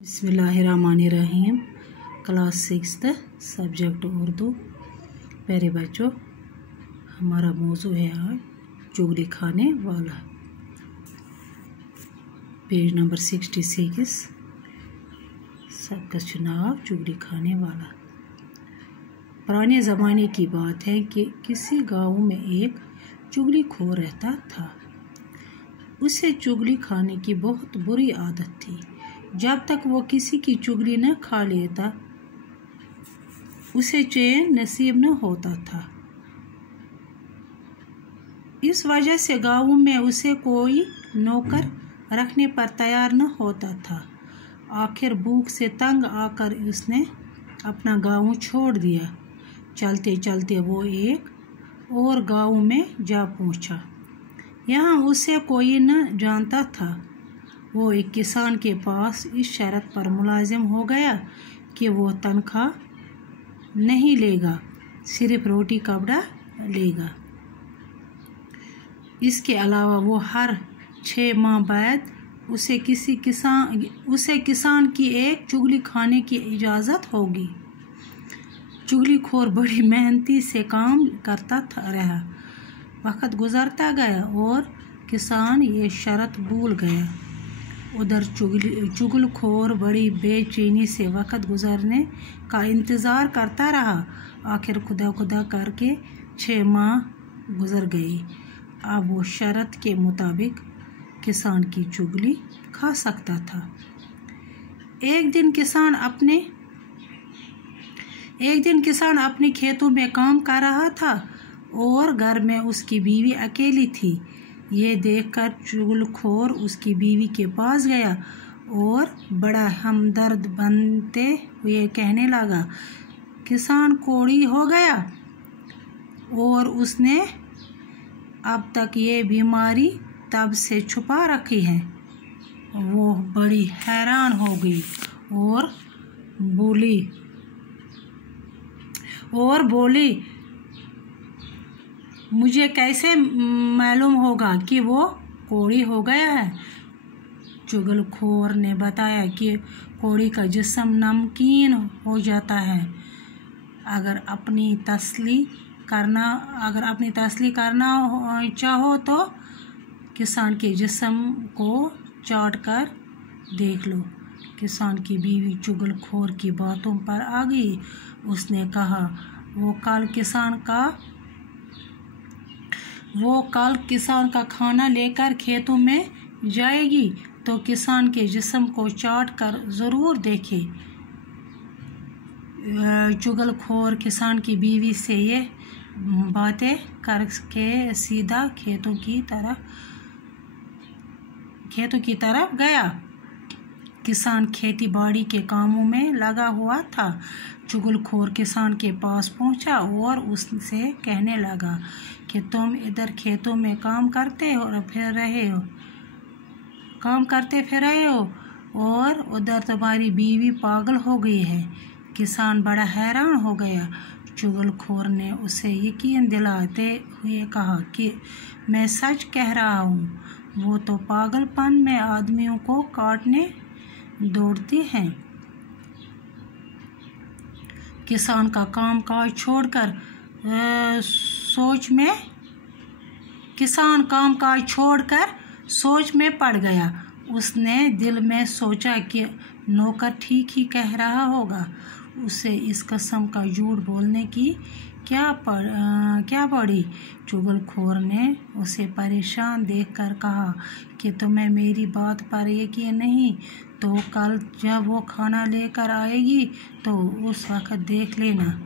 बिस्मिल्लाहिर्रहमानिर्रहीम। Class 6 subject Urdu. प्यारे बच्चों, हमारा मौजू है आज चुगली खाने वाला। Page number 66। सबका चुनाव चुगली खाने वाला। पुराने ज़माने की बात है कि किसी गांव में एक चुगलीखोर रहता था। उसे चुगली खाने की बहुत बुरी आदत थी। जब तक वो किसी की चुगली न खा लेता, उसे चैन नसीब न होता था। इस वजह से गांव में उसे कोई नौकर रखने पर तैयार न होता था। आखिर भूख से तंग आकर उसने अपना गांव छोड़ दिया। चलते चलते वो एक और गांव में जा पहुंचा। यहाँ उसे कोई न जानता था। वो एक किसान के पास इस शर्त पर मुलाजिम हो गया कि वो तनख्वाह नहीं लेगा, सिर्फ रोटी कपड़ा लेगा। इसके अलावा वो हर 6 माह बाद उसे किसान की एक चुगली खाने की इजाज़त होगी। चुगलीखोर बड़ी मेहनती से काम करता रहा। वक्त गुजरता गया और किसान ये शर्त भूल गया। उधर चुगलखोर बड़ी बेचैनी से वक्त गुजरने का इंतज़ार करता रहा। आखिर खुदा करके 6 माह गुजर गए। अब वो शर्त के मुताबिक किसान की चुगली खा सकता था। एक दिन किसान अपने खेतों में काम कर रहा था और घर में उसकी बीवी अकेली थी। ये देखकर चुगलखोर उसकी बीवी के पास गया और बड़ा हमदर्द बनते हुए कहने लगा, किसान कोढ़ी हो गया और उसने अब तक ये बीमारी तब से छुपा रखी है। वो बड़ी हैरान हो गई और बोली, मुझे कैसे मालूम होगा कि वो कोढ़ी हो गया है? चुगलखोर ने बताया कि कोढ़ी का जिस्म नमकीन हो जाता है। अगर अपनी तसल्ली करना चाहो तो किसान के जिस्म को चाट कर देख लो। किसान की बीवी चुगलखोर की बातों पर आ गई। उसने कहा, वो कल किसान का खाना लेकर खेतों में जाएगी तो किसान के जिस्म को चाट कर ज़रूर देखे। चुगलखोर किसान की बीवी से ये बातें करके सीधा खेतों की तरफ गया। किसान खेती बाड़ी के कामों में लगा हुआ था। चुगलखोर किसान के पास पहुंचा और उससे कहने लगा कि तुम इधर खेतों में काम करते फिर रहे हो और उधर तुम्हारी बीवी पागल हो गई है। किसान बड़ा हैरान हो गया। चुगलखोर ने उसे यकीन दिलाते हुए कहा कि मैं सच कह रहा हूँ, वो तो पागलपन में आदमियों को काटने दौड़ती हैं। किसान का कामकाज छोड़कर सोच में पड़ गया। उसने दिल में सोचा कि नौकर ठीक ही कह रहा होगा। उसे इस कसम का झूठ बोलने की क्या पड़ी। चुगलखोर ने उसे परेशान देखकर कहा कि तुम्हें मेरी बात पर यकीन नहीं तो कल जब वो खाना लेकर आएगी तो उस वक्त देख लेना।